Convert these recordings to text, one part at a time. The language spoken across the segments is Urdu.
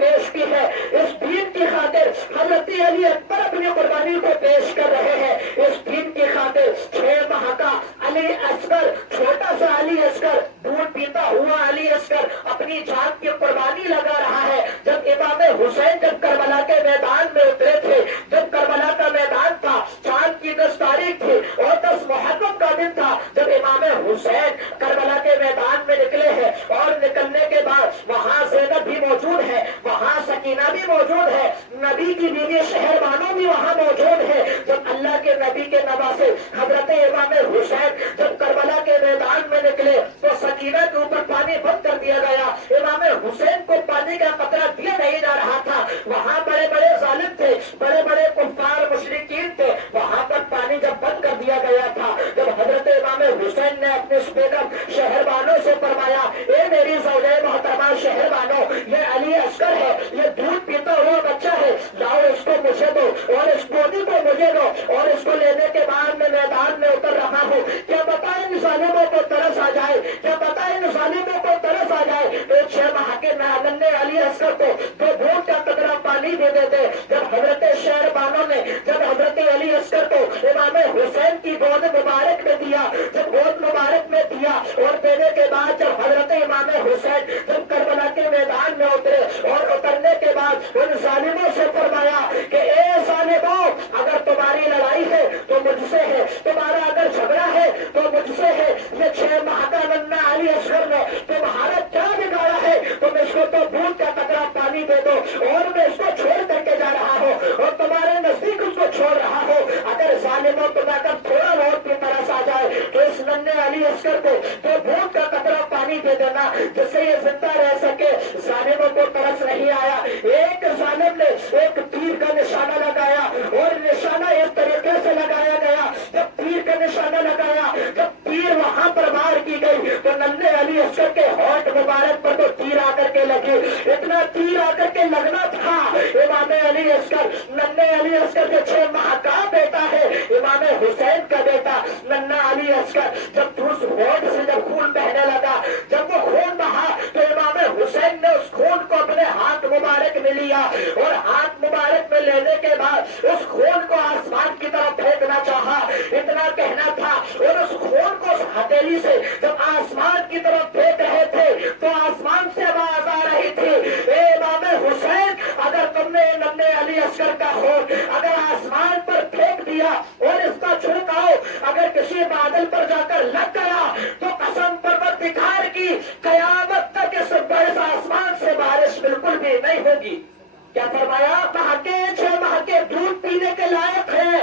پیش کی ہے. اس دین کی خاطر حضرت علی اکبر اپنی قربانی کو پیش کر رہے ہیں. اس دین کی خاطر 6 ماہ کا علی اصغر، چھوٹا سا علی اصغر، دودھ پیتا ہوا علی اصغر اپنی جان کی قربانی لگا رہا ہے. جب امام حسین جب کربلا کے میدان میں اترے تھے، جب کربلا کا میدان تھا، چاند کی 10 تاریخ تھی اور 10 محرم کا دن تھا، جب امام حسین کربلا کے میدان میں نکلے ہیں اور نکلنے کے بعد وہاں زینب بھی موجود ہے، وہاں سکینہ بھی موجود ہے، نبی کی بیوی شہربانو بھی وہاں موجود ہے. جب اللہ کے نبی کے نواسے حضرت امام حسین جب کربلا کے میدان میں نکلے تو سکینہ کے اوپر پانی بند کر دیا گیا. امام حسین کو پانی کا قطرہ دیا نہیں جا رہا تھا. وہاں بڑے بڑے ظالم تھے، بڑے بڑے کفار مشرکین تھے، وہاں پر پانی جب بند کر دیا گیا تھا، جب حضرت امام حسین نے اپنے بیگم شہربانو سے فرمایا، اے میری زوجہ محترمہ شہربانو، یہ علی اصغر ہے، یہ دودھ پیتا ہوا بچہ ہے، لاؤ اس کو مجھے دو اور اس گودی کو مجھے دو. اور اس کو لینے کے بعد میں میدان میں اتر رہا ہوں. کیا پتا ان ظالموں کو ترس آ جائے، کیا پتا ان ظالموں کو ترس آ جائے تو 6 ماہ کے ننھے علی اصغر کو 2 بوند کا قطرہ پانی دے دیتے. جب حضرت شہربانو نے جب حضرت علی اصغر کو امام حسین کی گود مبارک میں دیا، جب گود مبارک میں دیا اور دینے کے بعد جب حضرت امام حسین جب کربلا کے میدان میں اترے اور اترنے کے بعد ان ظالموں سے فرمایا کہ اے ظالموں، اگر تمہاری لڑائی ہے تو مجھ سے ہے، تمہارا اگر جھگڑا ہے تو مجھ سے ہے. یہ 6 ماہ کا ننھا علی اصغر نے تمہارا کیا بگاڑا ہے؟ تم اس کو تو بوند کا قطرہ پانی دے دو اور میں اس کو چھوڑ کر کے جا رہا ہوں اور تمہارے نزدیک اس کو چھوڑ رہا ہوں. اگر ظالموں کو لا کر تھوڑا بہت بھی ترس آ جائے تو اس ننھے علی اصغر کو 2 بوند کا قطرہ پانی دے دینا جس سے یہ زندہ رہ سکے. ظالموں کو ترس نہیں آیا. ایک ظالم نے ایک تیر کا نشانہ لگایا اور نشانہ اس طریقے سے لگایا گیا، جب تیر کا نشانہ لگایا، جب تیر وہاں پر وار کی گئی تو ننھے علی اصغر کے ہونٹ مبارک پر تو تیر آ کر کے لگی. اتنا تیر آ کر کے لگنا تھا. امام علی اصغر، ننھے علی اصغر جو 6 ماہ کا بیٹا ہے، امام حسین کا بیٹا ننھا علی اصغر، جب اس ہونٹ سے جب خون بہنے لگا، جب وہ خون بہا تو امام حسین نے اس خون کو اپنے ہاتھ مبارک میں لیا اور ہاتھ مبارک میں لینے کے بعد اس خون کو آسمان کی طرف پھینکنا چاہا. اتنا کہنا تھا اور اس خون کو اس ہتھیلی سے جب آسمان کی طرف پھینک رہے تھے تو آسمان سے آواز آ رہی تھی، اے امام حسین، اگر تم نے ننھے علی اصغر کا خون اگر آسمان پر پھینک دیا اور اس کا چھڑکاؤ اگر کسی بادل پر جا کر لگ گیا تو قسم پروردگار کی قیامت تک اس آسمان سے بارش بالکل بھی نہیں ہوگی. کیا فرمایا؟ 6 ماہ کے دودھ پینے کے لائق ہے.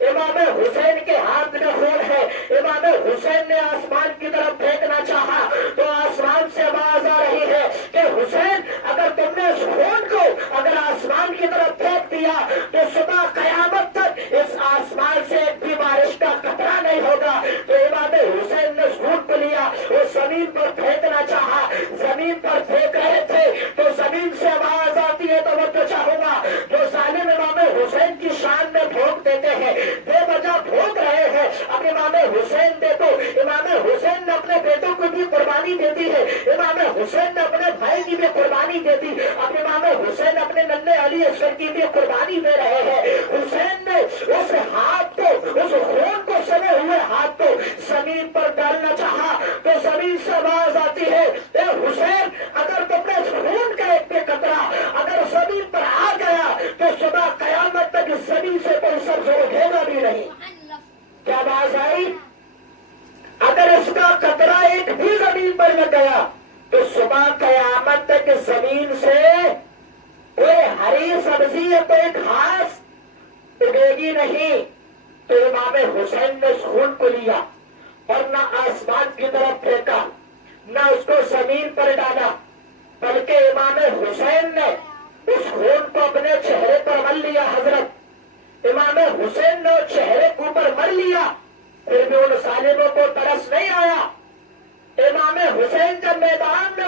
امام حسین کے ہاتھ میں خون ہے. امام حسین نے آسمان کی طرف پھینکنا چاہا تو آسمان سے آواز آ رہی ہے کہ حسین، اگر تم نے اس خون کو اگر آسمان کی طرف پھینک دیا تو صبح قیامت تک اس آسمان سے ایک بھی بارش کا قطرہ نہیں ہوگا. تو امام حسین نے اس خون کو لیا اور زمین پر پھینکنا چاہا. زمین پر پھینک رہے تھے تو زمین سے آواز آتی ہے. تو میں چاہوں گا جو ظالم امام حسین کی شان میں بھونک دیتے ہیں، بے وجہ بھونک رہے ہیں، اب امام حسین دیکھو، امام حسین نے اپنے بیٹوں کو بھی قربانی دے دی ہے، امام حسین نے اپنے بھائی کی بھی قربانی دے دی، اب امام حسین اپنے ننھے علی اصغر کی بھی قربانی دے رہے ہیں. حسین نے اس ہاتھ کو، اس خون کو سنے ہوئے ہاتھ کو زمین پر ڈالنا چاہا تو زمین سے آواز آتی ہے، اے حسین، اگر تم نے اس خون کا ایک بھی قطرہ اگر زمین پر آ گیا تو صبح قیامت تک اس زمین سے کوئی سبز اٹھے گا بھی نہیں. کیا آواز آئی؟ اگر اس کا قطرہ ایک بھی زمین پر لگ گیا تو صبح قیامت تک اس زمین سے کوئی ہری سبزی یا کوئی گھاس اگے گی نہیں. تو امام حسین نے اس خون کو لیا اور نہ آسمان کی طرف پھینکا، نہ اس کو زمین پر ڈالا، بلکہ امام حسین نے اس خون کو اپنے چہرے پر مل لیا. حضرت امام حسین نے چہرے کے اوپر مل لیا، پھر بھی ان ظالموں کو ترس نہیں آیا. امام حسین جب میدان میں